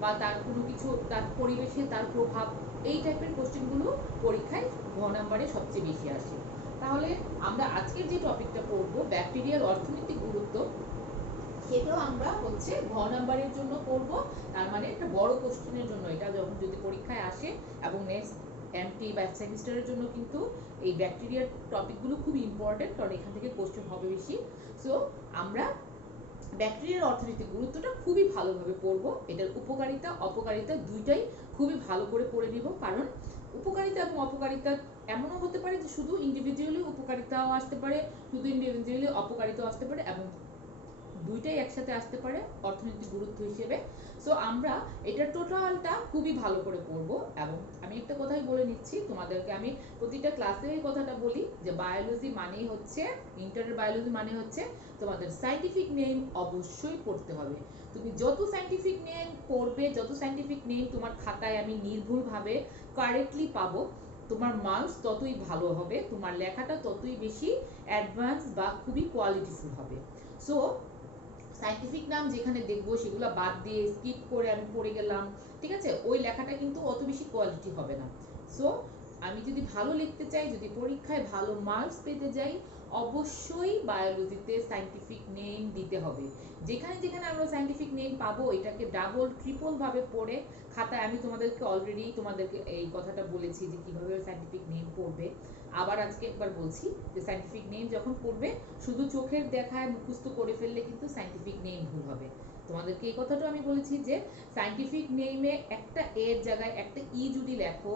বা তার কোনো কিছু, তার পরিবেশে তার প্রভাব, এই টাইপের কোশ্চেনগুলো পরীক্ষায় ঘ নাম্বারে সবচেয়ে বেশি আসে। তাহলে আমরা আজকের যে টপিকটা পড়বো ব্যাকটেরিয়ার অর্থনৈতিক গুরুত্ব, সেটাও আমরা হচ্ছে ঘ নাম্বারের জন্য পড়বো। তার মানে একটা বড় কোশ্চেনের জন্য এটা যখন যদি পরীক্ষায় আসে, এবং নেক্সট এমটি বা সেমিস্টারের জন্য কিন্তু এই ব্যাকটেরিয়ার টপিকগুলো খুব ইম্পর্টেন্ট, কারণ এখান থেকে কোশ্চেন হবে বেশি। সো আমরা ব্যাকটেরিয়ার অর্থনৈতিক গুরুত্বটা খুবই ভালোভাবে পড়বো, এটার উপকারিতা অপকারিতা দুইটাই খুবই ভালো করে পড়ে নিব। কারণ উপকারিতা এবং অপকারিতা এমনও হতে পারে যে শুধু ইন্ডিভিজুয়ালি উপকারিতাও আসতে পারে, শুধু ইন্ডিভিজুয়ালি অপকারিতাও আসতে পারে, এবং দুইটাই একসাথে আসতে পারে অর্থনৈতিক গুরুত্ব হিসেবে। সো আমরা এটা টোটালটা খুবই ভালো করে পড়বো। এবং আমি একটা কথাই বলে নিচ্ছি তোমাদেরকে, আমি প্রতিটা ক্লাসে এই কথাটা বলি যে বায়োলজি মানেই হচ্ছে, ইন্টারের বায়োলজি মানে হচ্ছে তোমাদের সাইন্টিফিক নেম অবশ্যই পড়তে হবে। তুমি যত সাইন্টিফিক নেম পড়বে, যত সাইন্টিফিক নেম তোমার খাতায় আমি নির্ভুলভাবে কারেক্টলি পাবো, তোমার মার্কস ততই ভালো হবে, তোমার লেখাটা ততই বেশি অ্যাডভান্স বা খুবই কোয়ালিটিফুল হবে। সো সাইন্টিফিক নাম যেখানে দেখবো সেগুলো বাদ দিয়ে স্কিপ করে আমি পড়ে গেলাম, ঠিক আছে, ওই লেখাটা কিন্তু অত বেশি কোয়ালিটি হবে না। সো আমি যদি ভালো লিখতে চাই, যদি পরীক্ষায় ভালো মার্কস পেতে যাই, অবশ্যই বায়োলজিতে সাইন্টিফিক নেম দিতে হবে। যেখানে যেখানে আমরা সাইন্টিফিক নেম পাবো এটাকে ডাবল ট্রিপল ভাবে পড়ে খাতায়, আমি তোমাদেরকে অলরেডি তোমাদেরকে এই কথাটা বলেছি যে কিভাবে সাইন্টিফিক নেম পড়বে। আবার আজকে একবার বলছি যে সাইন্টিফিক নেম যখন পড়বে, শুধু চোখের দেখায় মুখস্থ করে ফেললে কিন্তু সাইন্টিফিক নেম ভুল হবে। তোমাদেরকে এই কথাটা আমি বলেছি যে সাইন্টিফিক নেমে একটা এর জায়গায় একটা ই যদি লেখো,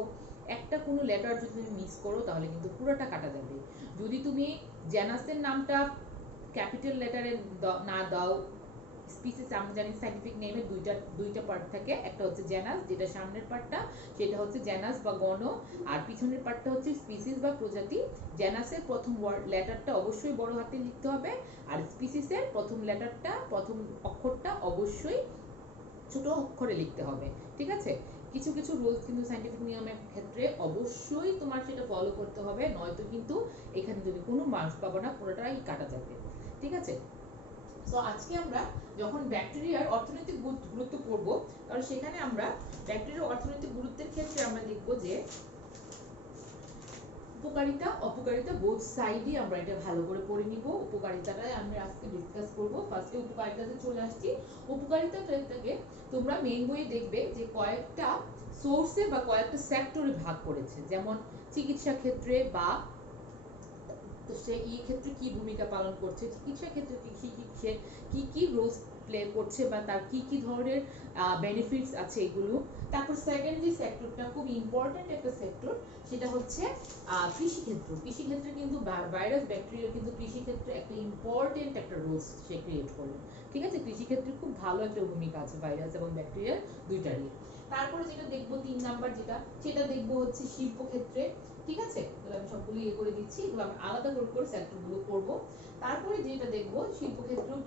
একটা কোনো লেটার যদি তুমি মিস করো তাহলে কিন্তু পুরোটা কাটা যাবে। যদি তুমি জেনাসের নামটা ক্যাপিটাল লেটারে না দাও, স্পিসিস, আমরা জানি সাইন্টিফিক নেমের দুইটা পার্ট থাকে, একটা হচ্ছে জেনাস যেটা সামনের পার্টটা, সেটা হচ্ছে জেনাস বা গণ, আর পিছনের পার্টটা হচ্ছে স্পিসিস বা প্রজাতি। জেনাসের প্রথম লেটারটা অবশ্যই বড় হাতে লিখতে হবে, আর স্পিসিসের প্রথম লেটারটা, প্রথম অক্ষরটা অবশ্যই ছোট অক্ষরে লিখতে হবে। ঠিক আছে, কিছু কিছু রুলস কিন্তু সাইন্টিফিক নিয়মের ক্ষেত্রে অবশ্যই তোমার সেটা ফলো করতে হবে, নয়তো কিন্তু এখানে যদি কোনো মার্কস পাবো না, পুরোটাই কাটা যাবে। ঠিক আছে, তো আজকে আমরা যখন ব্যাকটেরিয়ার অর্থনৈতিক গুরুত্ব পড়ব, কারণ সেখানে আমরা ব্যাকটেরিয়ার অর্থনৈতিক গুরুত্বের ক্ষেত্রে আমরা দেখব যে উপকারিতা অপকারিতা বোথ সাইডই আমরা এটা ভালো করে পড়ে নিব। উপকারিতাটা আমরা আজকে ডিসকাস করব। ফার্স্টে উপকারিতাতে চলে আসছি। উপকারিতাটাকে তোমরা মেইন বইয়ে দেখবে যে কয়েকটা সোর্সে বা কয়েকটা সেক্টরে ভাগ করেছে, যেমন চিকিৎসা ক্ষেত্রে বা তো সে এই ক্ষেত্রে কি ভূমিকা পালন করছে, চিকিৎসা ক্ষেত্রে সে কি কি রোল প্লে করছে বা তার কি কি ধরনের বেনিফিটস আছে এগুলো। তারপর সেকেন্ড যে সেক্টরটা খুব ইম্পর্টেন্ট একটা সেক্টর, সেটা হচ্ছে কৃষিক্ষেত্র। কৃষিক্ষেত্রে কিন্তু ভাইরাস ব্যাকটেরিয়া কিন্তু কৃষিক্ষেত্রে একটা ইম্পর্টেন্ট একটা রোল সে ক্রিয়েট করে। ঠিক আছে, কৃষিক্ষেত্রে খুব ভালো একটা ভূমিকা আছে ভাইরাস এবং ব্যাকটেরিয়ার দুইটারই। তারপরে যেটা দেখবো 3 নাম্বার যেটা, সেটা দেখবো হচ্ছে শিল্পক্ষেত্রে। ঠিক আছে, তাহলে আমি সবগুলো ইয়ে করে দিচ্ছি, এগুলো আমরা আলাদা করে সেক্টরগুলো করব। তারপরে যেটা দেখবো শিল্পক্ষেত্রেও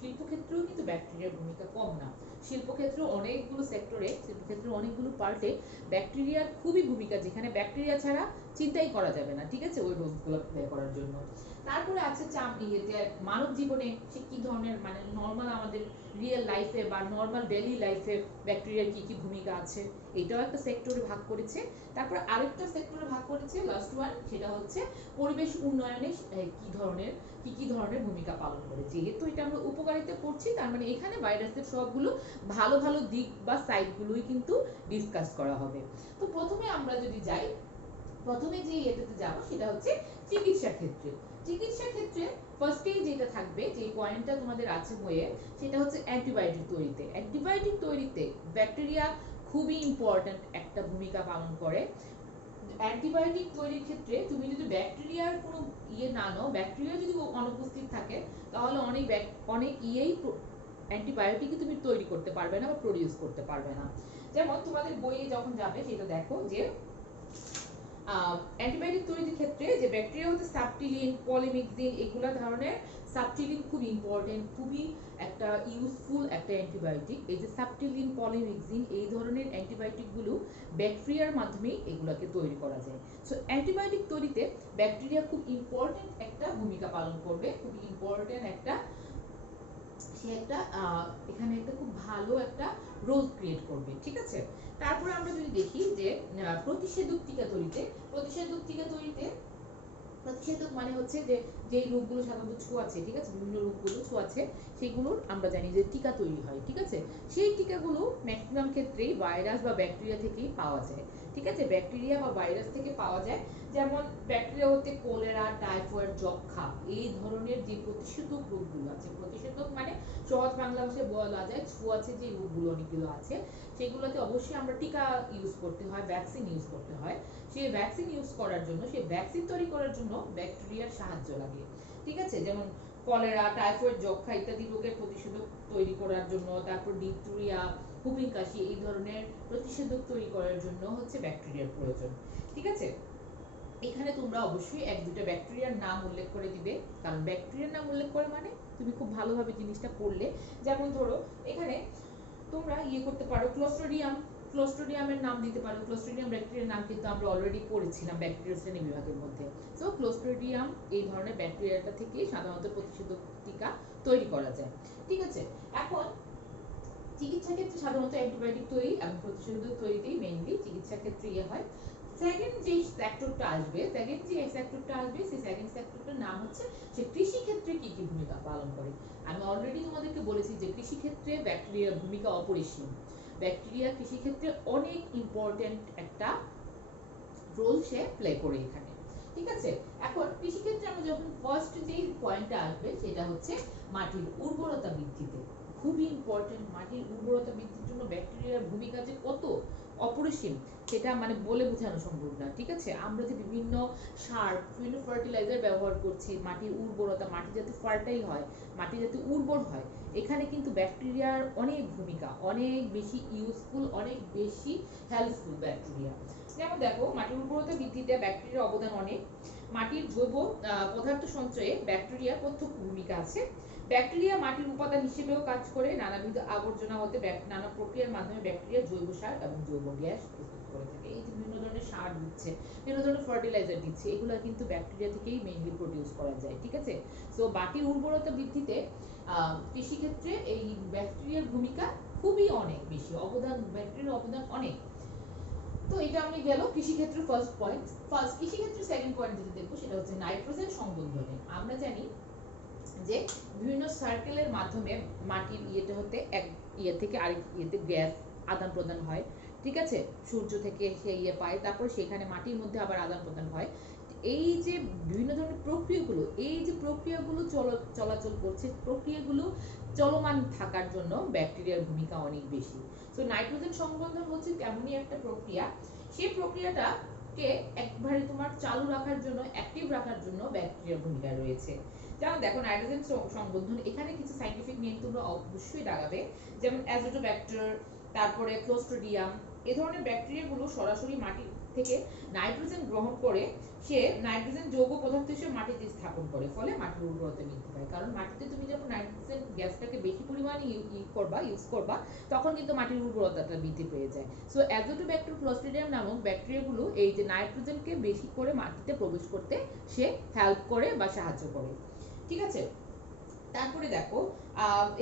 শিল্পক্ষেত্রেও কিন্তু ব্যাকটেরিয়ার ভূমিকা কম না। শিল্পক্ষেত্র অনেকগুলো সেক্টরে, শিল্পক্ষেত্রে অনেকগুলো পার্টে ব্যাকটেরিয়ার খুবই ভূমিকা, যেখানে ব্যাকটেরিয়া ছাড়া চিন্তাই করা যাবে না। ঠিক আছে, ওই রোলগুলো প্লে করার জন্য। তারপরে আছে যে মানব জীবনে সে কি ধরনের, মানে নর্মাল আমাদের রিয়েল লাইফে বা নর্মাল ডেইলি লাইফে ব্যাকটেরিয়ার কি কি ভূমিকা আছে, এটাও একটা সেক্টরে ভাগ করেছে। তারপর আরেকটা সেক্টরে ভাগ করেছে লাস্ট ওয়ান, সেটা হচ্ছে পরিবেশ উন্নয়নে কি ধরনের ভূমিকা পালন করে। যেহেতু এটা আমরা উপকারিতা পড়ছি, তার মানে এখানে ভাইরাসের সবগুলো ভালো ভালো দিক বা সাইডগুলোই কিন্তু ডিসকাস করা হবে। তো প্রথমে আমরা যদি যাই, প্রথমে যে এটাতে যাব সেটা হচ্ছে চিকিৎসা ক্ষেত্রে। চিকিৎসা ক্ষেত্রে ফার্স্টেই যেটা থাকবে, যে পয়েন্টটা তোমাদের আছে বইয়ে, সেটা হচ্ছে অ্যান্টিবায়োটিক তৈরিতে। অ্যান্টিবায়োটিক তৈরিতে ব্যাকটেরিয়া খুবই ইম্পর্ট্যান্ট একটা ভূমিকা পালন করে। অ্যান্টিবায়োটিক তৈরির ক্ষেত্রে তুমি যদি ব্যাকটেরিয়ার কোনো ইয়ে না নাও, ব্যাকটেরিয়া যদি অনুপস্থিত থাকে, তাহলে অনেক অ্যান্টিবায়োটিকই তুমি তৈরি করতে পারবে না বা প্রডিউস করতে পারবে না। যেমন তোমাদের বইয়ে যখন যাবে সেটা দেখো যে অ্যান্টিবায়োটিক তৈরির ক্ষেত্রে যে ব্যাকটেরিয়া হচ্ছে সাবটিলিন, পলিমিক্সিন, এগুলা ধরনের। সাবটিলিন খুব ইম্পর্টেন্ট, খুবই একটা ইউজফুল একটা অ্যান্টিবায়োটিক। এই যে সাবটিলিন, পলিমিক্সিন, এই ধরনের অ্যান্টিবায়োটিকগুলো ব্যাকটেরিয়ার মাধ্যমে এগুলোকে তৈরি করা যায়। সো অ্যান্টিবায়োটিক তৈরিতে ব্যাকটেরিয়া খুব ইম্পর্টেন্ট একটা ভূমিকা পালন করবে, খুব ইম্পর্টেন্ট একটা সে একটা এখানে একটা খুব ভালো একটা রোল ক্রিয়েট করবে, ঠিক আছে। তারপরে আমরা যদি দেখি যে প্রতিষেধক টিকা তৈরিতে, প্রতিষেধক টিকা তৈরিতে প্রতিষেধক মানে হচ্ছে যে যে রোগগুলো সাধারণত ছোঁয়াচে, ঠিক আছে, বিভিন্ন রোগগুলো ছোঁয়াচে সেগুলোর আমরা জানি যে টিকা তৈরি হয়, ঠিক আছে। সেই টিকাগুলো ম্যাক্সিমাম ক্ষেত্রেই ভাইরাস বা ব্যাকটেরিয়া থেকেই পাওয়া যায়, ঠিক আছে, ব্যাকটেরিয়া বা ভাইরাস থেকে পাওয়া যায়। যেমন ব্যাকটেরিয়া হতে কোলেরা, টাইফয়েড, যক্ষা এই ধরনের যে প্রতিষেধক রোগগুলো আছে, প্রতিষেধক মানে সহজ বাংলা ভাষায় বলা যায় ছোঁয়াচে যে রোগগুলো অনেকগুলো আছে সেগুলোতে অবশ্যই আমরা টিকা ইউজ করতে হয়, ভ্যাকসিন ইউজ করতে হয়। সেই ভ্যাকসিন ইউজ করার জন্য, সেই ভ্যাকসিন তৈরি করার জন্য ব্যাকটেরিয়ার সাহায্য লাগে, ঠিক আছে। যেমন কলেরা, টাইফয়েড, যক্ষা ইত্যাদি রোগের প্রতিষেধক তৈরি করার জন্য, তারপর ডিপথেরিয়া, হুপিং কাশি এই ধরনের প্রতিষেধক তৈরি করার জন্য হচ্ছে ব্যাকটেরিয়ার প্রয়োজন, ঠিক আছে। এখানে তোমরা অবশ্যই এক দুটো ব্যাকটেরিয়ার নাম উল্লেখ করে দিবে, কারণ ব্যাকটেরিয়ার নাম উল্লেখ করে মানে তুমি খুব ভালোভাবে জিনিসটা পড়লে। যেমন ধরো এখানে তোমরা করতে পারো ক্লোস্ট্রিডিয়াম, ক্লোস্ট্রিডিয়ামের নাম দিতে পারো। ক্লোস্ট্রিডিয়াম ব্যাকটেরিয়ার নাম কিন্তু আমরা অলরেডি পড়েছিলাম ব্যাকটেরিয়া শ্রেণী বিভাগের মধ্যে। সো ক্লোস্ট্রিডিয়াম এই ধরনের ব্যাকটেরিয়াটা থেকে সাধারণত প্রতিষেধক টিকা তৈরি করা যায়, ঠিক আছে। এখন চিকিৎসা ক্ষেত্রে সাধারণত অ্যান্টিবায়োটিক তৈরি এবং প্রতিষেধক তৈরিতেই মেইনলি চিকিৎসা ক্ষেত্রে হয়। সেকেন্ড যে সেক্টরটা আসবে, সেকেন্ড যে সেক্টরটা আসবে সেই সেকেন্ড সেক্টরটার নাম হচ্ছে যে কৃষি ক্ষেত্রে কি কি ভূমিকা পালন করে। আমি অলরেডি তোমাদেরকে বলেছি যে কৃষি ক্ষেত্রে ব্যাকটেরিয়ার ভূমিকা অপরিসীম। ব্যাকটেরিয়া কৃষি ক্ষেত্রে অনেক ইম্পর্টেন্ট একটা রোল সে প্লে করে এখানে, ঠিক আছে। এখন কৃষি ক্ষেত্রে আমরা যখন ফার্স্ট যে পয়েন্টটা আসবে সেটা হচ্ছে মাটির উর্বরতা বৃদ্ধিতে। খুবই ইম্পর্টেন্ট, মাটির উর্বরতা বৃদ্ধির জন্য ব্যাকটেরিয়ার ভূমিকা যে কত অপরিসীম সেটা মানে বলে বোঝানো সম্ভব না, ঠিক আছে। আমরা যে বিভিন্ন সার, বিভিন্ন ফার্টিলাইজার ব্যবহার করছি মাটির উর্বরতা, মাটি যাতে ফার্টাইল হয়, মাটি যাতে উর্বর হয়, এখানে কিন্তু ব্যাকটেরিয়ার অনেক ভূমিকা, অনেক বেশি ইউজফুল, অনেক বেশি হেল্পফুল ব্যাকটেরিয়া। যেমন দেখো মাটির উর্বরতা বৃদ্ধিতে ব্যাকটেরিয়ার অবদান অনেক। মাটির জৈব পদার্থ সঞ্চয়ে ব্যাকটেরিয়ার প্রত্যক্ষ ভূমিকা আছে। ব্যাকটেরিয়া মাটির উপাদান হিসেবেও কাজ করে, নানাবিধ আবর্জনা হতে নানা প্রক্রিয়ার মাধ্যমে ব্যাকটেরিয়া জৈব সার এবং জৈব গ্যাস প্রস্তুত করে থাকে। এই যে বিভিন্ন ধরনের সার দিচ্ছে, বিভিন্ন ধরনের ফার্টিলাইজার দিচ্ছে, এগুলো কিন্তু ব্যাকটেরিয়া থেকেই মেইনলি প্রডিউস করা যায়, ঠিক আছে। সো মাটির উর্বরতা বৃদ্ধিতে কৃষি ক্ষেত্রে এই ব্যাকটেরিয়ার ভূমিকা খুবই অনেক বেশি, অবদান, ব্যাকটেরিয়ার অবদান অনেক। তো এটা আমি গেল কৃষিক্ষেত্রের ফার্স্ট পয়েন্ট। ফার্স্ট কৃষিক্ষেত্রের সেকেন্ড পয়েন্ট যেটা দেখবো সেটা হচ্ছে নাইট্রোজেন সংবন্ধনে। আমরা জানি যে বিভিন্ন সার্কেলের মাধ্যমে মাটির হতে এক থেকে আরেক গ্যাস আদান প্রদান হয়, ঠিক আছে। সূর্য থেকে সে পায়, তারপর সেখানে মাটির মধ্যে আবার আদান প্রদান হয়। এই যে বিভিন্ন ধরনের প্রক্রিয়াগুলো, এই যে প্রক্রিয়াগুলো চলাচল করছে, প্রক্রিয়াগুলো চলমান থাকার জন্য ব্যাকটেরিয়ার ভূমিকা অনেক বেশি। তো নাইট্রোজেন সংবন্ধন হচ্ছে তেমনই একটা প্রক্রিয়া, সেই প্রক্রিয়াটাকে একবারে তোমার চালু রাখার জন্য, অ্যাক্টিভ রাখার জন্য ব্যাকটেরিয়ার ভূমিকা রয়েছে। যেমন দেখো নাইট্রোজেন সংবন্ধন, এখানে কিছু সাইন্টিফিক নেম তোমরা অবশ্যই দাগাবে, যেমন অ্যাজোটোব্যাক্টর, তারপরে ক্লোস্ট্রিডিয়াম। এই ধরনের ব্যাকটেরিয়াগুলো সরাসরি মাটি থেকে নাইট্রোজেন গ্রহণ করে সে নাইট্রোজেন যৌগ পদার্থ হিসেবে মাটিতে স্থাপন করে, ফলে মাটির উর্বরতা বৃদ্ধি পায়। কারণ মাটিতে তুমি যখন নাইট্রোজেন গ্যাসটাকে বেশি পরিমাণে ইউজ করবা তখন কিন্তু মাটির উর্বরতাটা বৃদ্ধি পেয়ে যায়। সো অ্যাজোটোব্যাক্টর, ক্লোস্ট্রিডিয়াম নামক ব্যাকটেরিয়াগুলো এই যে নাইট্রোজেনকে বেশি করে মাটিতে প্রবেশ করতে সে হেল্প করে বা সাহায্য করে, ঠিক আছে। তারপরে দেখো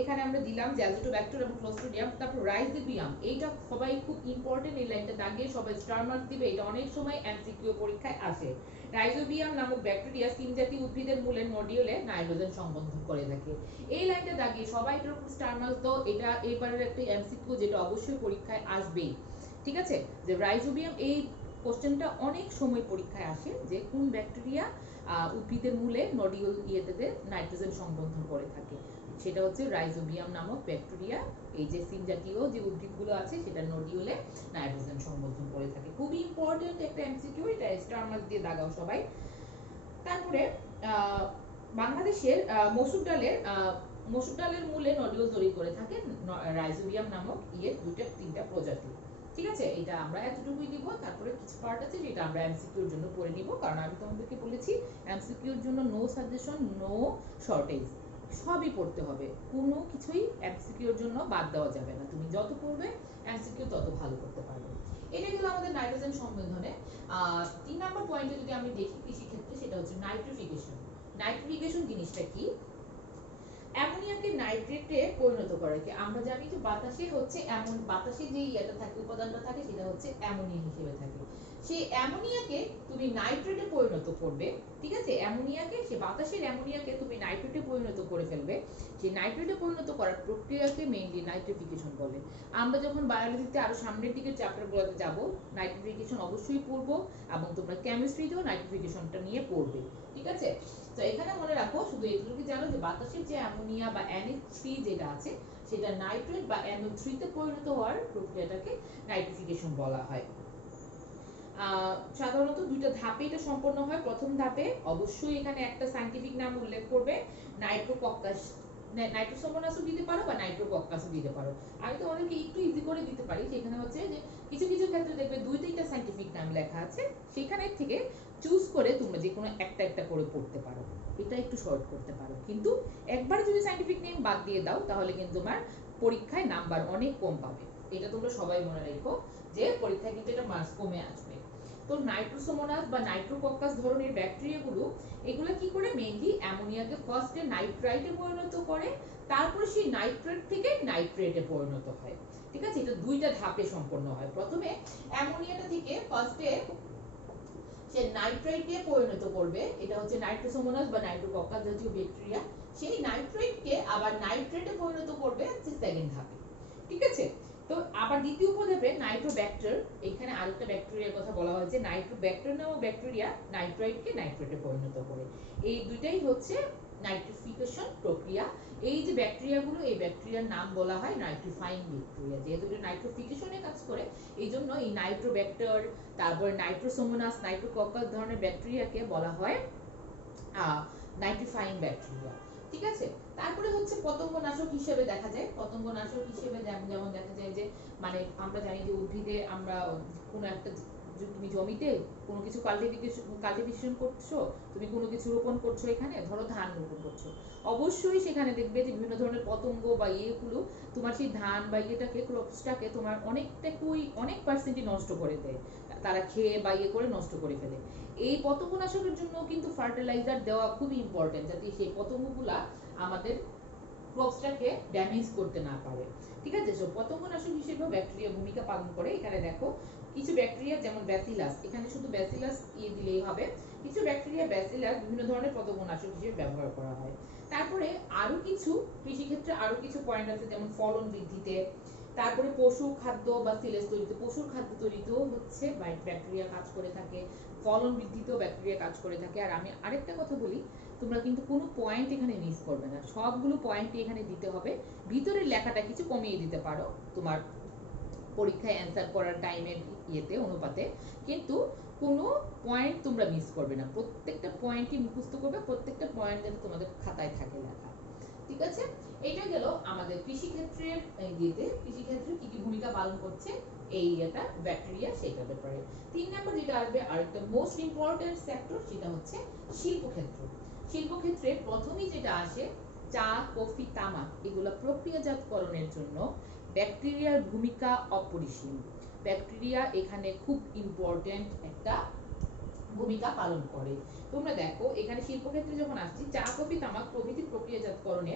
এখানে আমরা দিলাম যে অ্যাজোটোব্যাক্টর এবং ক্লোস্ট্রিডিয়াম। তারপর রাইজোবিয়াম, এইটা সবাই খুব ইম্পর্টেন্ট, এই লাইনটা দাগিয়ে সবাই স্টার মার্ক দিবে, এটা অনেক সময় এমসিকিউ পরীক্ষায় আসে। রাইজোবিয়াম নামক ব্যাকটেরিয়া সিম জাতীয় উদ্ভিদের মূলের নডিউলে নাইট্রোজেন সংবন্ধন করে থাকে। এই লাইনটা দাগিয়ে সবাই এটার উপর স্টার মার্ক দাও, এটা এবারের একটা এমসিকিউ যেটা অবশ্যই পরীক্ষায় আসবেই, ঠিক আছে। যে রাইজোবিয়াম, এই কোশ্চেনটা অনেক সময় পরীক্ষায় আসে যে কোন ব্যাকটেরিয়া উদ্ভিদের মূলে নডিউল ইয়েতে নাইট্রোজেন সংবন্ধন করে থাকে, সেটা হচ্ছে রাইজোবিয়াম নামক ব্যাকটেরিয়া। এই যে সিম জাতীয় যে উদ্ভিদগুলো আছে সেটা নডিউলে নাইট্রোজেন সংবন্ধন করে থাকে। খুবই ইম্পর্টেন্ট একটা এমসিকিউ, এটা স্টার মার্ক দিয়ে দাগাও সবাই। তারপরে বাংলাদেশের মসুর ডালের মূলে নডিউল তৈরি করে থাকে রাইজোবিয়াম নামক দুইটা তিনটা প্রজাতি, ঠিক আছে। এটা আমরা এতটুকুই দিব, তারপরে কিছু পার্ট আছে যেটা আমরা এমসিকিউর জন্য পড়ে নিব, কারণ আমি তোমাদেরকে বলেছি এমসিকিউর জন্য নো সাজেশন, নো শর্টেজ, সবই পড়তে হবে, কোনো কিছুই এমসিকিউর জন্য বাদ দেওয়া যাবে না। তুমি যত পড়বে এমসিকিউ তত ভালো করতে পারবে। এটা গেল আমাদের নাইট্রোজেন সংবন্ধনে। 3 নম্বর পয়েন্টে যদি আমি দেখি কৃষি ক্ষেত্রে, সেটা হচ্ছে নাইট্রিফিকেশন। নাইট্রিফিকেশন জিনিসটা কি? অ্যামোনিয়াকে নাইট্রেটে পরিণত করে কি? আমরা জানি যে বাতাসে হচ্ছে বাতাসে যে ইয়েটা থাকে, উপাদানটা থাকে, সেটা হচ্ছে অ্যামোনিয়া হিসেবে থাকে। সেই অ্যামোনিয়াকে তুমি নাইট্রেটে পরিণত করবে, ঠিক আছে? অ্যামোনিয়াকে, সে বাতাসের অ্যামোনিয়াকে তুমি নাইট্রেটে পরিণত করে ফেলবে। সেই নাইট্রেটে পরিণত করার প্রক্রিয়াকে মেইনলি নাইট্রিফিকেশন বলে। আমরা যখন বায়োলজিতে আরো সামনের দিকের চ্যাপ্টারগুলোতে যাব, নাইট্রিফিকেশন অবশ্যই পড়বো, এবং তোমরা কেমিস্ট্রিতেও নাইট্রিফিকেশনটা নিয়ে পড়বে, ঠিক আছে? তো এখানে মনে রাখো, শুধু এটুকু জানো যে বাতাসের যে অ্যামোনিয়া বা NH3 যেটা আছে, সেটা নাইট্রেট বা NO3 তে পরিণত হওয়ার প্রক্রিয়াটাকে নাইট্রিফিকেশন বলা হয়। সাধারণত দুইটা ধাপে এটা সম্পন্ন হয়। প্রথম ধাপে অবশ্যই এখানে একটা সায়েন্টিফিক নাম উল্লেখ করবে, নাইট্রোকক্কাস। নাইট্রোসোমোনাসও দিতে পারো বা নাইট্রোকক্কাসও দিতে পারো। আমি তোমাদেরকে একটু ইজি করে দিতে পারি, সেখানে হচ্ছে যে কিছু কিছু ক্ষেত্রে দেখবে দুই তিনটা সায়েন্টিফিক নাম লেখা আছে, সেখানে থেকে চুজ করে তোমরা যে কোনো একটা একটা করে পড়তে পারো, এটা একটু শর্ট করতে পারো। কিন্তু একবারে যদি সায়েন্টিফিক নেম বাদ দিয়ে দাও, তাহলে কিন্তু তোমার পরীক্ষায় নাম্বার অনেক কম পাবে। এটা তোমরা সবাই মনে রাখো যে পরীক্ষায় কিন্তু এটা মার্কস কমে আসবে। তো নাইট্রোসোমোনাস বা নাইট্রোকক্কাস ধরনের ব্যাকটেরিয়াগুলো, এগুলো কি করে? মেইনলি অ্যামোনিয়াকে ফার্স্টে নাইট্রাইটে পরিণত করে, তারপরে সেই নাইট্রেট থেকে নাইট্রেটে পরিণত হয়, ঠিক আছে? এটা দুইটা ধাপে সম্পন্ন হয়। প্রথমে অ্যামোনিয়াটা থেকে ফার্স্টে সে নাইট্রাইটে পরিণত করবে, এটা হচ্ছে নাইট্রোসোমোনাস বা নাইট্রোকক্কাস জাতীয় ব্যাকটেরিয়া। সেই নাইট্রেটকে আবার নাইট্রেটে পরিণত করবে সেকেন্ড ধাপে, ঠিক আছে? তো আবার দ্বিতীয় ধাপে নাইট্রোব্যাক্টার, এখানে আরেকটা ব্যাকটেরিয়ার কথা বলা হয়েছে, নাইট্রোব্যাক্টার নামক ব্যাকটেরিয়া নাইট্রাইটকে নাইট্রেটে পরিণত করে। এই দুইটাই হচ্ছে নাইট্রিফিকেশন প্রক্রিয়া। এই যে ব্যাকটেরিয়াগুলো, এই ব্যাকটেরিয়ার নাম বলা হয় নাইট্রিফাইং ব্যাকটেরিয়া। যেহেতু এটা নাইট্রিফিকেশনে কাজ করে, এই জন্য এই নাইট্রোব্যাক্টার, তারপরে নাইট্রোসোমোনাস, নাইট্রোকক্কাস ধরনের ব্যাকটেরিয়াকে বলা হয় নাইট্রিফাইং ব্যাকটেরিয়া, ঠিক আছে? তারপরে হচ্ছে পতঙ্গনাশক হিসেবে দেখা যায়। পতঙ্গনাশক হিসেবে যেমন দেখা যায় যে, মানে আমরা জানি যে উদ্ভিদে আমরা কোনো একটা, তুমি জমিতে কোনো কিছু কাল্টিভেশন করছো, তুমি কোনো কিছু রোপণ করছো, এখানে ধরো ধান রোপণ করছো, অবশ্যই সেখানে দেখবে যে বিভিন্ন ধরনের পতঙ্গ বা ইয়েগুলো তোমার সেই ধান বা ইয়েটাকে, ক্রপসটাকে তোমার অনেক পার্সেন্টই নষ্ট করে দেয়, তারা খেয়ে বা ইয়ে করে নষ্ট করে ফেলে। এই পতঙ্গনাশকের জন্য কিন্তু ফার্টিলাইজার দেওয়া খুবই ইম্পর্টেন্ট, যাতে সেই পতঙ্গগুলা আমাদের ক্রপসটাকে ড্যামেজ করতে না পারে, ঠিক আছে? সো পতঙ্গনাশক হিসেবে ব্যাকটেরিয়া ভূমিকা পালন করে। এখানে দেখো কিছু ব্যাকটেরিয়া যেমন ব্যাসিলাস, এখানে শুধু ব্যাসিলাস দিলেই হবে। কিছু ব্যাকটেরিয়া ব্যাসিলাস বিভিন্ন ধরনের পতঙ্গনাশক হিসেবে ব্যবহার করা হয়। তারপরে আরো কিছু কৃষিক্ষেত্রে আরো কিছু পয়েন্ট আছে, যেমন ফলন বৃদ্ধিতে, তারপরে পশু খাদ্য বা সিলেজ তৈরিতে, পশুর খাদ্য তৈরিতেও হচ্ছে ব্যাকটেরিয়া কাজ করে থাকে, ফলন বৃদ্ধিতেও ব্যাকটেরিয়া কাজ করে থাকে। আর আমি আরেকটা কথা বলি, তোমরা কিন্তু কোনো পয়েন্ট এখানে মিস করবে না, সবগুলো পয়েন্টই এখানে দিতে হবে। ভিতরের লেখাটা কিছু কমিয়ে দিতে পারো তোমার পরীক্ষায় অ্যান্সার করার টাইমের ইয়েতে অনুপাতে, কিন্তু কোনো পয়েন্ট তোমরা মিস করবে না, প্রত্যেকটা পয়েন্টই মুখস্থ করবে, প্রত্যেকটা পয়েন্ট যেন তোমাদের খাতায় থাকে লেখা, ঠিক আছে? এটা গেল আমাদের কৃষিক্ষেত্রের ইয়েতে, কৃষিক্ষেত্রে কি কি ভূমিকা পালন করছে এই এটা ব্যাকটেরিয়া, সেটার ব্যাপারে। 3 নাম্বার যেটা আসবে, আরেকটা মোস্ট ইম্পর্টেন্ট সেক্টর, সেটা হচ্ছে শিল্পক্ষেত্র। শিল্পক্ষেত্রে প্রথমেই যেটা আসে, চা, কফি, তামাক, এগুলো প্রক্রিয়াজাতকরণের জন্য ব্যাকটেরিয়ার ভূমিকা অপরিসীম। ব্যাকটেরিয়া এখানে খুব ইম্পর্টেন্ট একটা ভূমিকা পালন করে। তোমরা দেখো এখানে শিল্পক্ষেত্রে যখন আসছি, চা, কফি, তামাক প্রভৃতি প্রক্রিয়াজাতকরণে,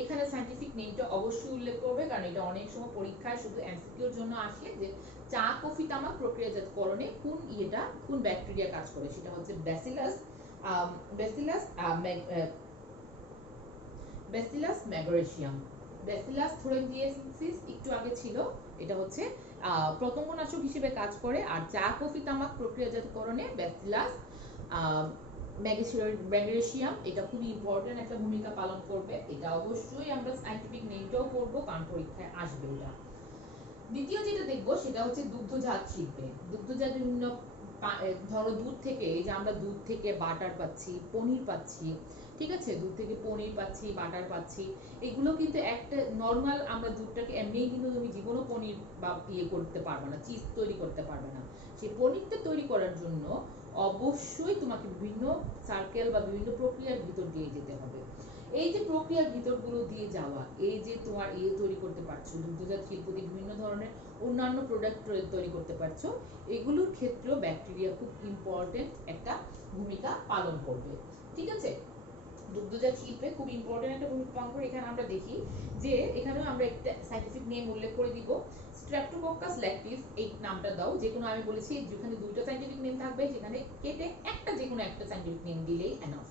এখানে সায়েন্টিফিক নেমটা অবশ্যই উল্লেখ করবে, কারণ এটা অনেক সময় পরীক্ষায় শুধু এমসিকিউর জন্য আসে যে চা, কফি, তামাক প্রক্রিয়াজাতকরণে কোন ব্যাকটেরিয়া কাজ করে, সেটা হচ্ছে ব্যাসিলাস, ব্যাসিলাস ব্যাসিলাস ম্যাগরেশিয়াম। ব্যাসিলাস থোরেনজিয়েন্সিস একটু আগে ছিল, এটা হচ্ছে পতঙ্গনাশক হিসেবে কাজ করে। আর চা, কফি, তামাক প্রক্রিয়াজাতকরণে ব্যাসিলাস ম্যাগরেশিয়াম, এটা খুবই ইম্পর্টেন্ট একটা ভূমিকা পালন করবে। এটা অবশ্যই আমরা সায়েন্টিফিক নেমটাও পড়বো, কারণ পরীক্ষায় আসবে এটা। দ্বিতীয় যেটা দেখবো, সেটা হচ্ছে দুগ্ধজাত শিল্পে। দুগ্ধজাত বিভিন্ন ধরো দুধ থেকে, এই যে আমরা দুধ থেকে বাটার পাচ্ছি, পনির পাচ্ছি, ঠিক আছে? দুধ থেকে পনির পাচ্ছি, বাটার পাচ্ছি, এগুলো কিন্তু একটা নর্মাল, আমরা দুধটাকে এমনিই কিন্তু তুমি জীবনও পনির বা ইয়ে করতে পারবে না, চিজ তৈরি করতে পারবে না। সেই পনিরটা তৈরি করার জন্য অবশ্যই তোমাকে বিভিন্ন সার্কেল বা বিভিন্ন প্রক্রিয়ার ভিতর দিয়ে যেতে হবে। এই যে প্রক্রিয়ার ভিতরগুলো দিয়ে যাওয়া, এই যে তোমার তৈরি করতে পারছো, দুগ্ধজাত শিল্প দিয়ে বিভিন্ন ধরনের অন্যান্য প্রোডাক্ট তৈরি করতে পারছো, এগুলোর ক্ষেত্রেও ব্যাকটেরিয়া খুব ইম্পর্টেন্ট একটা ভূমিকা পালন করবে, ঠিক আছে? দুগ্ধজাত শিল্পে খুব ইম্পর্টেন্ট একটা ভূমিকা পালন করে। এখানে আমরা দেখি যে এখানেও আমরা একটা সাইন্টিফিক নেম উল্লেখ করে দিব, স্ট্রেপ্টোকক্কাস ল্যাকটিস। এই নামটা দাও, যে কোনো, আমি বলেছি যেখানে দুইটা সাইন্টিফিক নেম থাকবে সেখানে কেটে একটা যে কোনো একটা সাইন্টিফিক নেম দিলেই এনাফ।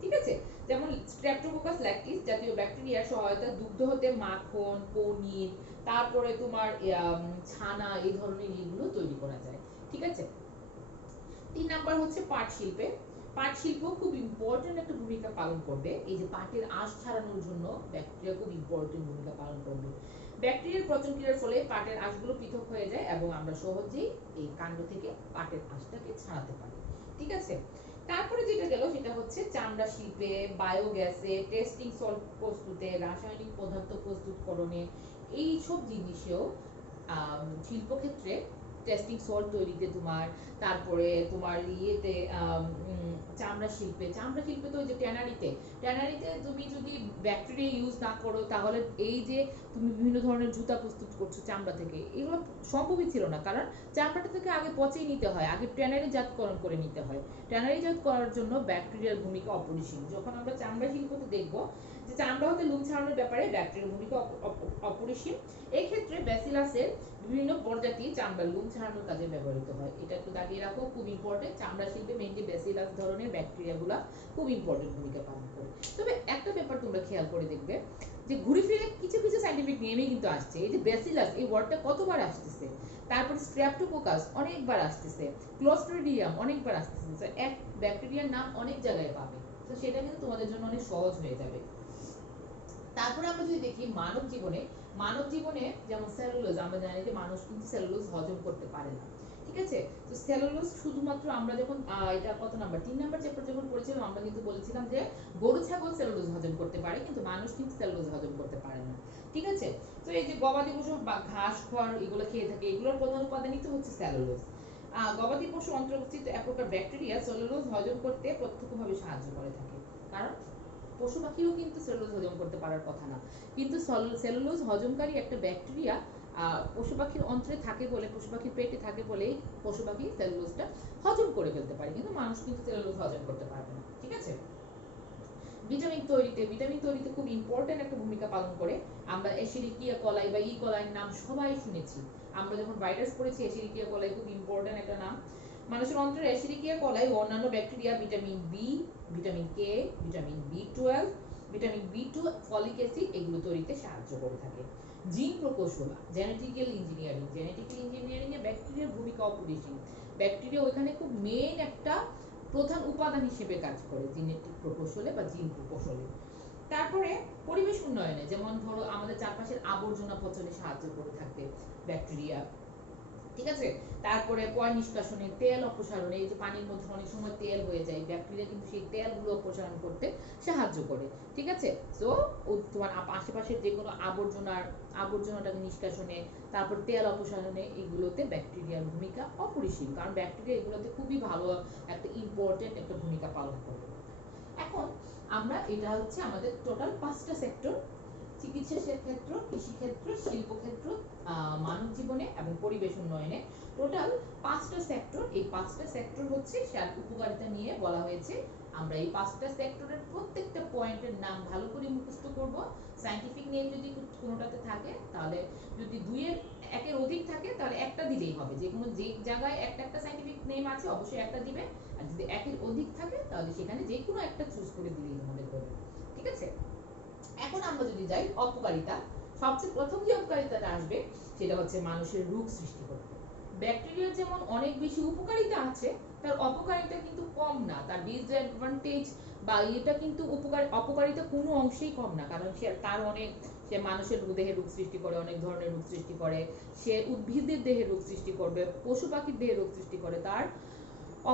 ঠিক আছে? যেমন স্ট্রেপ্টোকক্কাস ল্যাকটিস জাতীয় ব্যাকটেরিয়ার সহায়তা দুগ্ধ হতে মাখন, পনির, তারপরে তোমার ছানা, এই ধরনের ইগুলো তৈরি করা যায়। ঠিক আছে? 3 নাম্বার হচ্ছে পাট শিল্পে। পাট শিল্প খুব ইম্পর্টেন্ট একটা ভূমিকা পালন করবে। এই যে পাটের আঁশ ছাড়ানোর জন্য ব্যাকটেরিয়া খুব ইম্পর্টেন্ট ভূমিকা পালন করবে। ব্যাকটেরিয়ার পচন ক্রিয়ার ফলে পাটের আঁশগুলো পৃথক হয়ে যায় এবং আমরা সহজেই এই কাণ্ড থেকে পাটের আঁশটাকে ছাড়াতে পারি। ঠিক আছে? তারপরে যেটা গেল সেটা হচ্ছে চামড়া শিল্পে, বায়োগ্যাসে, টেস্টিং সল্ট প্রস্তুতে, রাসায়নিক পদার্থ প্রস্তুতকরণে, এই সব জিনিসেও শিল্পক্ষেত্রে টেস্টিং সল্ট তৈরিতে তোমার, তারপরে তোমার ইয়েতে চামড়া শিল্পে তো ওই যে ট্যানারিতে তুমি যদি ব্যাকটেরিয়া ইউজ না করো তাহলে এই যে তুমি বিভিন্ন ধরনের জুতা প্রস্তুত করছো চামড়া থেকে, এগুলো সম্ভবই ছিল না, কারণ চামড়াটা থেকে আগে পচিয়ে নিতে হয়, আগে ট্যানারিজাতকরণ করে নিতে হয়। ট্যানারিজাত করার জন্য ব্যাকটেরিয়ার ভূমিকা অপরিসীম। যখন আমরা চামড়া শিল্পতে দেখব যে চামড়া হতে লোম ছাড়ানোর ব্যাপারে ব্যাকটেরিয়ার ভূমিকা অপরিসীম। এই ক্ষেত্রে ব্যাসিলাসের বিভিন্ন প্রজাতি চামড়ার লোম ছাড়ানোর কাজে ব্যবহৃত হয়। এটা একটু দাগিয়ে রাখো, খুব ইম্পর্টেন্ট। চামড়া শিল্পে মেইনলি ব্যাসিলাস ধরনের ব্যাকটেরিয়াগুলো খুব ইম্পর্টেন্ট ভূমিকা পালন করে। তবে একটা ব্যাপার তোমরা খেয়াল করে দেখবে যে ঘুরে ফিরে কিছু কিছু সাইন্টিফিক নেমে কিন্তু আসছে। এই যে ব্যাসিলাস, এই ওয়ার্ডটা কতবার আসতেছে, তারপর স্ট্রেপ্টোকোকাস অনেকবার আসতেছে, ক্লোস্ট্রিডিয়াম অনেকবার আসতেছে। তো এক ব্যাকটেরিয়ার নাম অনেক জায়গায় পাবে, তো সেটা কিন্তু তোমাদের জন্য অনেক সহজ হয়ে যাবে। তারপরে আমরা যদি দেখি মানব জীবনে যেমন সেলুলোজ, আমরা জানি যে মানুষ কিন্তু সেলুলোজ হজম করতে পারে না। ঠিক আছে? তো সেলুলোজ শুধুমাত্র আমরা যখন এটা কত নাম্বার 3 নাম্বার চ্যাপ্টার যখন পড়েছিলাম আমরা কিন্তু বলেছিলাম যে গরু ছাগল সেলুলোজ হজম করতে পারে, কিন্তু মানুষ কিন্তু সেলুলোজ হজম করতে পারে না। ঠিক আছে? তো এই যে গবাদি পশু বা ঘাস খড় এগুলো খেয়ে থাকে, এগুলোর প্রধান উপাদানই তো হচ্ছে সেলুলোজ। গবাদি পশু অন্তর্ভুক্ত এক প্রকার ব্যাকটেরিয়া সেলুলোজ হজম করতে প্রত্যক্ষভাবে সাহায্য করে থাকে। কারণ পশু পাখিও কিন্তু সেলুলোজ হজম করতে পারার কথা না, কিন্তু সেলুলোজ হজমকারী একটা ব্যাকটেরিয়া পশু পাখির অন্ত্রে থাকে বলে, পশু পাখির পেটে থাকে বলেই পশু পাখি সেলুলোজটা হজম করে ফেলতে পারে, কিন্তু মানুষ কিন্তু সেলুলোজ হজম করতে পারবে না। ঠিক আছে? ভিটামিন তৈরিতে খুব ইম্পর্টেন্ট একটা ভূমিকা পালন করে। আমরা এশিরিকিয়া কলাই বা ই কলাইয়ের নাম সবাই শুনেছি। আমরা যখন ভাইরাস পড়েছি এশিরিকিয়া কলাই খুব ইম্পর্টেন্ট একটা নাম। মানুষের অন্ত্রের এশিরিকিয়া কলাই ও অন্যান্য bacteria vitamin B, vitamin K, vitamin বি12, ভিটামিন বি2, ফলিক অ্যাসিড এগুলো তৈরিতে সাহায্য করে থাকে। জিন প্রকৌশল, জেনেটিক্যাল ইঞ্জিনিয়ারিং এ ব্যাকটেরিয়ার ভূমিকা অপরিসীম। ব্যাকটেরিয়া ওইখানে খুব মেইন একটা প্রধান উপাদান হিসেবে কাজ করে জেনেটিক প্রকৌশলে বা জিন প্রকৌশলে। তারপরে পরিবেশ উন্নয়নে, যেমন ধরো আমাদের চারপাশের আবর্জনা পচনে সাহায্য করে থাকে ব্যাকটেরিয়া। ঠিক আছে? তারপরে পয় নিষ্কাশনে, তেল অপসারণে, এই যে পানির মধ্যে অনেক সময় তেল হয়ে যায়, ব্যাকটেরিয়া কিন্তু সেই তেলগুলো অপসারণ করতে সাহায্য করে। ঠিক আছে? তো তোমার আশেপাশের যে কোনো আবর্জনাটাকে নিষ্কাশনে, তারপর তেল অপসারণে, এগুলোতে ব্যাকটেরিয়ার ভূমিকা অপরিসীম, কারণ ব্যাকটেরিয়া এগুলোতে খুবই ভালো একটা ইম্পর্টেন্ট একটা ভূমিকা পালন করে। এখন আমরা এটা হচ্ছে আমাদের টোটাল 5টা সেক্টর: চিকিৎসা ক্ষেত্র, কৃষি ক্ষেত্র, শিল্প ক্ষেত্র, মানব জীবনে এবং পরিবেশ উন্নয়নে টোটাল 5টা সেক্টর। এই 5টা সেক্টর হচ্ছে উপকারিতা নিয়ে বলা হয়েছে। আমরা এই 5টা সেক্টরের প্রত্যেকটা পয়েন্টের নাম ভালো করে মুখস্থ করব। সায়েন্টিফিক নেম যদি কোনোটাতে থাকে, তাহলে যদি একের অধিক থাকে তাহলে একটা দিলেই হবে, যে কোনো যে জায়গায় একটা সায়েন্টিফিক নেম আছে অবশ্যই একটা দিবে, আর যদি একের অধিক থাকে তাহলে সেখানে যে কোনো একটা চুজ করে দিলেই আমাদের হবে। ঠিক আছে? এখন আমরা যদি যাই অপকারিতা, সবচেয়ে প্রথম যে অপকারিতাটা আসবে সেটা হচ্ছে মানুষের রোগ সৃষ্টি করতে। ব্যাকটেরিয়ার যেমন অনেক বেশি উপকারিতা আছে, তার অপকারিতা কিন্তু কম না। তার ডিসঅ্যাডভান্টেজ বা এটা কিন্তু অপকারিতা কোনো অংশেই কম না, কারণ সে মানুষের দেহে রোগ সৃষ্টি করে, অনেক ধরনের রোগ সৃষ্টি করে, সে উদ্ভিদের দেহে রোগ সৃষ্টি করবে, পশু পাখির দেহে রোগ সৃষ্টি করে। তার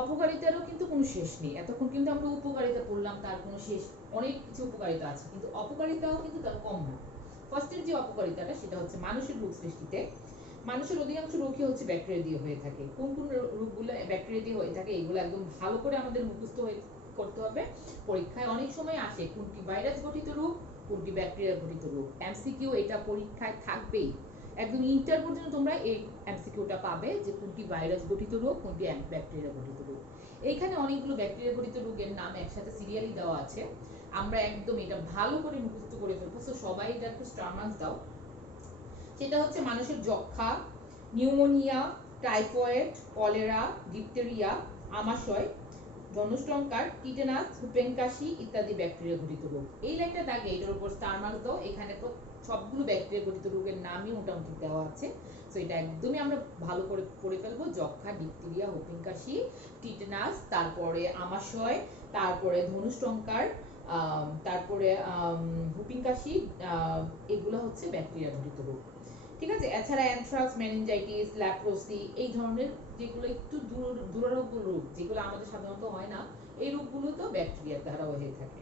অপকারিতারও কিন্তু কোনো শেষ নেই। এতক্ষণ কিন্তু আমরা উপকারিতা পড়লাম, তার কোনো শেষ, অনেক কিছু উপকারিতা আছে, কিন্তু অপকারিতাও কিন্তু তার কম না। ফার্স্টের যে অপকারিতাটা সেটা হচ্ছে মানুষের রোগ সৃষ্টিতে। মানুষের অধিকাংশ রোগই হচ্ছে ব্যাকটেরিয়া দিয়ে হয়ে থাকে। কোন কোন রোগগুলো ব্যাকটেরিয়া দিয়ে হয়ে থাকে এগুলো একদম ভালো করে আমাদের মুখস্থ করতে হবে। পরীক্ষায় অনেক সময় আসে কোনটি ভাইরাস গঠিত রোগ, কোনটি ব্যাকটেরিয়া গঠিত রোগ। এমসিকিউ এটা পরীক্ষায় থাকবেই, একদম ইন্টার পর্যন্ত তোমরা এই এমসিকিউটা পাবে যে কোনটি ভাইরাস গঠিত রোগ, কোনটি ব্যাকটেরিয়া গঠিত রোগ। এইখানে অনেকগুলো ব্যাকটেরিয়া গঠিত রোগের নাম একসাথে সিরিয়ালি দেওয়া আছে। আমরা একদম এটা ভালো করে মুখস্থ করে ফেলবো। সো সবাই এটা একটু স্টার মার্কস দাও। সেটা হচ্ছে মানুষের যক্ষা, নিউমোনিয়া, টাইফয়েড, কলেরা, ডিপথেরিয়া, আমাশয়, ধনুষ্টঙ্কার, টিটেনাস, হুপেন কাশি ইত্যাদি ব্যাকটেরিয়া ঘটিত রোগ। এই লাইনটা দাগে এটার উপর স্টার মার্ক দাও। এখানে তো সবগুলো ব্যাকটেরিয়া ঘটিত রোগের নামই মোটামুটি দেওয়া আছে। সো এটা একদমই আমরা ভালো করে পড়ে ফেলবো। যক্ষা, ডিপথেরিয়া, হুপেন কাশি, টিটেনাস, তারপরে আমাশয়, তারপরে ধনুষ্টঙ্কার, তারপরে হুপিং কাশি, এগুলো হচ্ছে ব্যাকটেরিয়া ঘটিত রোগ। ঠিক আছে। এছাড়া অ্যানথ্রাক্স, মেনিনজাইটিস, ল্যাপ্রোসি এই ধরনের যেগুলো একটু দুরারোগ্য রোগ, যেগুলো আমাদের সাধারণত হয় না, এই রোগগুলো তো ব্যাকটেরিয়ার দ্বারা হয়ে থাকে।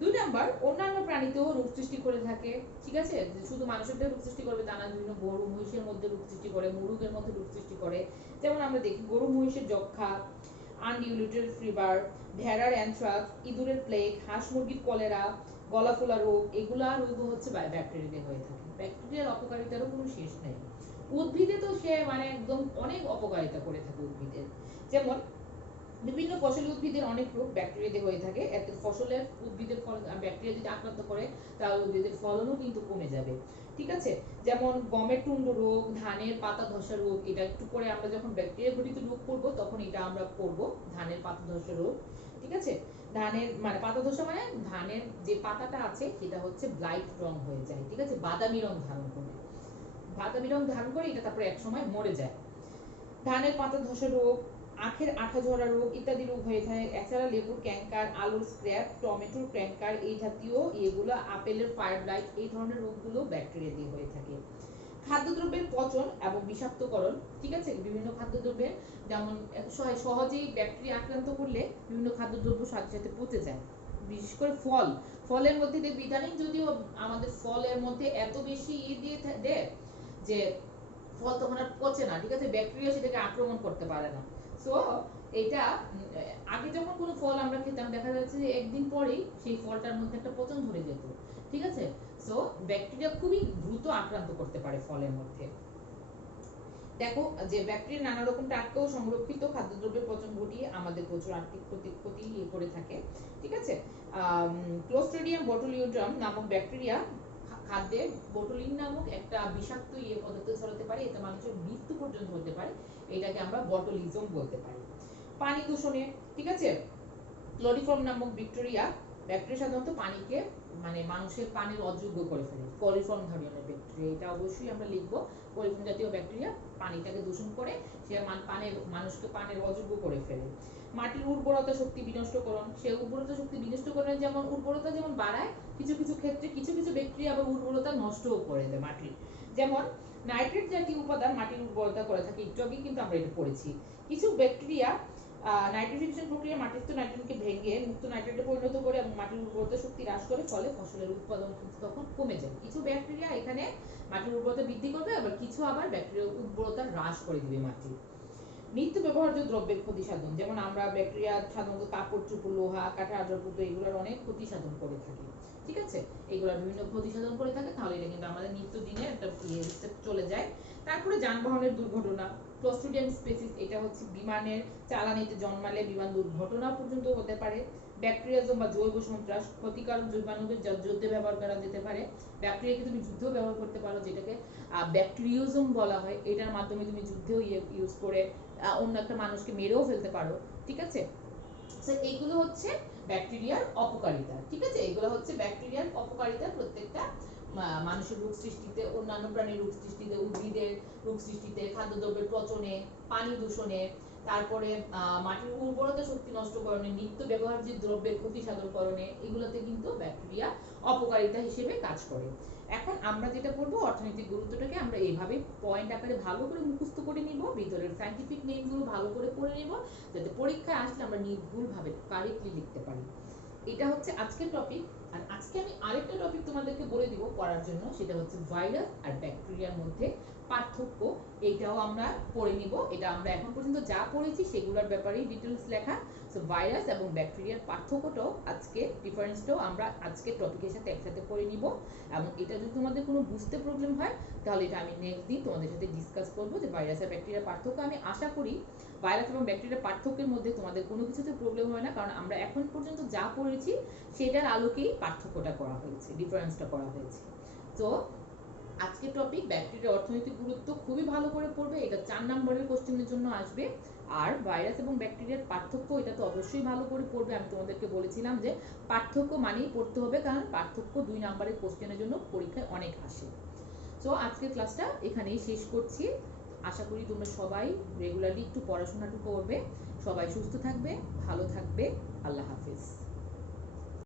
2 নাম্বার, অন্যান্য প্রাণীতেও রোগ সৃষ্টি করে থাকে। ঠিক আছে, শুধু মানুষের রোগ সৃষ্টি করবে তা না, বিভিন্ন গরু মহিষের মধ্যে রোগ সৃষ্টি করে, মুরগের মধ্যে রোগ সৃষ্টি করে। যেমন আমরা দেখি গরু মহিষের যক্ষা, আনডিউলেটেড ফিভার, ভেড়ার অ্যানথ্রাক্স, ইঁদুরের প্লেগ, হাঁস মুরগির কলেরা, গলা ফোলা রোগ, এগুলা রোগও হচ্ছে ব্যাকটেরিয়া হয়ে থাকে। ব্যাকটেরিয়ার অপকারিতারও কোনো শেষ নেই। উদ্ভিদে তো সে মানে একদম অনেক অপকারিতা করে থাকে উদ্ভিদের। যেমন বিভিন্ন ফসলি উদ্ভিদের অনেক রোগ ব্যাকটেরিয়া দিয়ে হয়ে থাকে। এতে ফসলের উদ্ভিদের ব্যাকটেরিয়া যদি আক্রান্ত করে তাহলে উদ্ভিদের ফলনও কিন্তু কমে যাবে। ঠিক আছে। যেমন গমের টুন্ড রোগ, ধানের পাতা ধসা রোগ, এটা একটু পরে আমরা যখন ব্যাকটেরিয়া ঘটিত রোগ পড়বো তখন এটা আমরা পড়বো, ধানের পাতা ধসা রোগ। ঠিক আছে। ধানের মানে পাতা ধসা মানে ধানের যে পাতাটা আছে সেটা হচ্ছে ব্লাইট রং হয়ে যায়। ঠিক আছে, বাদামি রং ধারণ করে, বাদামি রং ধারণ করে এটা তারপরে এক সময় মরে যায়। ধানের পাতা ধসা রোগ, আখের আঠা ঝরা রোগ ইত্যাদি রোগ হয়ে থাকে। এছাড়া লেবুর ক্যাঙ্কার, আলুর স্ক্র্যাপ, টমেটোর ক্যাঙ্কার, এই জাতীয় এগুলো, আপেলের ফায়ার ব্লাইট, এই ধরনের রোগগুলো ব্যাকটেরিয়া দিয়ে হয়ে থাকে। খাদ্যদ্রব্যের পচন এবং বিষাক্তকরণ। ঠিক আছে, বিভিন্ন খাদ্যদ্রব্যের যেমন সহজেই ব্যাকটেরিয়া আক্রান্ত করলে বিভিন্ন খাদ্যদ্রব্য সাথে সাথে পচে যায়। বিশেষ করে ফলের মধ্যে দেখবি ইদানিং যদিও আমাদের ফলের মধ্যে এত বেশি দিয়ে দেয় যে ফল তখন আর পচে না। ঠিক আছে, ব্যাকটেরিয়া সেটাকে আক্রমণ করতে পারে না। সো এটা আগে যখন কোনো ফল আমরা খেতাম দেখা যাচ্ছে যে একদিন পরেই সেই ফলটার মধ্যে একটা পচন ধরে যেত। ঠিক আছে। সো ব্যাকটেরিয়া খুবই দ্রুত আক্রান্ত করতে পারে ফলের মধ্যে। দেখো যে ব্যাকটেরিয়া নানা রকম টাটকা ও সংরক্ষিত খাদ্যদ্রব্যের পচন ঘটিয়ে আমাদের প্রচুর আর্থিক ক্ষতি করে থাকে। ঠিক আছে। ক্লোস্ট্রিডিয়াম বটুলিওড্রাম নামক ব্যাকটেরিয়া খাদ্যে বোটুলিন নামক একটা বিষাক্ত পদার্থ ছড়াতে পারে, এতে মানুষের মৃত্যু পর্যন্ত হতে পারে। এটাকে আমরা বটুলিজম বলতে পারি। পানি দূষণে, ঠিক আছে, ক্লোরিফর্ম নামক ব্যাকটেরিয়া সাধারণত পানিকে মানে মানুষের পানির অযোগ্য করে ফেলে। ক্লোরিফর্ম ধরনের ব্যাকটেরিয়া, এটা অবশ্যই আমরা লিখবো। ক্লোরিফর্ম জাতীয় ব্যাকটেরিয়া পানিটাকে দূষণ করে, সে মানুষকে পানির অযোগ্য করে ফেলে। মাটির উর্বরতা শক্তি বিনষ্টকরণ, সে উর্বরতা শক্তি বিনষ্টকরণের যেমন উর্বরতা যেমন বাড়ায়, কিছু কিছু ক্ষেত্রে কিছু কিছু ব্যাকটেরিয়া আবার উর্বরতা নষ্টও করে দেয় মাটির। যেমন নাইট্রেট জাতীয় উপাদান মাটির উর্বরতা করে থাকে, একটু আগে কিন্তু আমরা এটা পড়েছি। কিছু ব্যাকটেরিয়া নাইট্রিফিকেশন প্রক্রিয়া মাটিস্থ নাইট্রোজেনকে ভেঙে মুক্ত নাইট্রেটে পরিণত করে এবং মাটির উর্বরতা শক্তি হ্রাস করে, ফলে ফসলের উৎপাদন কিন্তু তখন কমে যায়। কিছু ব্যাকটেরিয়া এখানে মাটির উর্বরতা বৃদ্ধি করবে, আবার কিছু আবার ব্যাকটেরিয়া উর্বরতা হ্রাস করে দিবে মাটি। নিত্য ব্যবহার্য দ্রব্যের ক্ষতি সাধন, যেমন আমরা ব্যাকটেরিয়া সাধারণত কাপড় চোপড়, লোহা, কাঠের আসবাবপত্র এগুলোর অনেক ক্ষতি সাধন করে থাকি। ঠিক আছে, এগুলোর বিভিন্ন ক্ষতি সাধন করে থাকে, তাহলে এটা কিন্তু আমাদের নিত্যদিনের একটা চলে যায়। তারপরে যানবাহনের দুর্ঘটনা, ক্লোস্ট্রিডিয়াম স্পেসিস, এটা হচ্ছে বিমানের চালানিতে জন্মালে বিমান দুর্ঘটনা পর্যন্ত হতে পারে। ব্যাকটেরিয়াজম বা জৈব সন্ত্রাস, ক্ষতিকারক জীবাণুদের যুদ্ধে ব্যবহার করা যেতে পারে। ব্যাকটেরিয়াকে তুমি যুদ্ধেও ব্যবহার করতে পারো, যেটাকে ব্যাকটেরিওজম বলা হয়। এটার মাধ্যমে তুমি যুদ্ধেও ইউজ করে অন্য একটা মানুষকে মেরেও ফেলতে পারো। ঠিক আছে। এইগুলো হচ্ছে ব্যাকটেরিয়ার অপকারিতা। ঠিক আছে, এগুলো হচ্ছে ব্যাকটেরিয়ার অপকারিতা প্রত্যেকটা মানুষের রোগ সৃষ্টিতে, অন্যান্য প্রাণীর রোগ সৃষ্টিতে, উদ্ভিদের রোগ সৃষ্টিতে, খাদ্যদ্রব্যের পচনে, পানি দূষণে, তারপরে মাটির উর্বরতা শক্তি নষ্টকরণে, নিত্য ব্যবহার্য দ্রব্যের ক্ষতি সাধনকরণে, এগুলোতে কিন্তু ব্যাকটেরিয়া অপকারিতা হিসেবে কাজ করে। এখন আমরা যেটা করবো, অর্থনৈতিক গুরুত্বটাকে আমরা এইভাবে পয়েন্ট আকারে ভালো করে মুখস্থ করে নিব, ভিতরের সায়েন্টিফিক নেমগুলো ভালো করে পড়ে নিব, যাতে পরীক্ষায় আসলে আমরা নির্ভুলভাবে কারেক্টলি লিখতে পারি। এটা হচ্ছে আজকের টপিক। আর আজকে আমি আরেকটা টপিক তোমাদেরকে বলে দিব পড়ার জন্য, সেটা হচ্ছে ভাইরাস আর ব্যাকটেরিয়ার মধ্যে পার্থক্য। এইটাও আমরা পড়ে নিব। এটা আমরা এখন পর্যন্ত যা পড়েছি সেগুলোর ব্যাপারেই ডিটেলস লেখা। সো ভাইরাস এবং ব্যাকটেরিয়ার পার্থক্যটাও আজকে ডিফারেন্সটাও আমরা আজকে টপিকের সাথে একসাথে পড়ে নিব। এবং এটা যদি তোমাদের কোনো বুঝতে প্রবলেম হয় তাহলে এটা আমি নেক্সট দিন তোমাদের সাথে ডিসকাস করবো যে ভাইরাস আর ব্যাকটেরিয়ার পার্থক্য। আমি আশা করি ভাইরাস এবং ব্যাকটেরিয়ার পার্থক্যের মধ্যে তোমাদের কোনো কিছুতে প্রবলেম হয় না, কারণ আমরা এখন পর্যন্ত যা পড়েছি সেটার আলোকেই পার্থক্যটা করা হয়েছে, ডিফারেন্সটা করা হয়েছে। তো আজকের টপিক ব্যাকটেরিয়ার অর্থনৈতিক গুরুত্ব খুবই ভালো করে পড়বে, এটা 4 নম্বরের কোশ্চেনের জন্য আসবে। আর ভাইরাস এবং ব্যাকটেরিয়ার পার্থক্য এটা তো অবশ্যই ভালো করে পড়বে। আমি তোমাদেরকে বলেছিলাম যে পার্থক্য মানেই পড়তে হবে, কারণ পার্থক্য 2 নম্বরের কোশ্চেনের জন্য পরীক্ষায় অনেক আসে। তো আজকের ক্লাসটা এখানেই শেষ করছি। আশা করি তোমরা সবাই রেগুলারলি একটু পড়াশোনাটা করবে। সবাই সুস্থ থাকবে, ভালো থাকবে। আল্লাহ হাফেজ।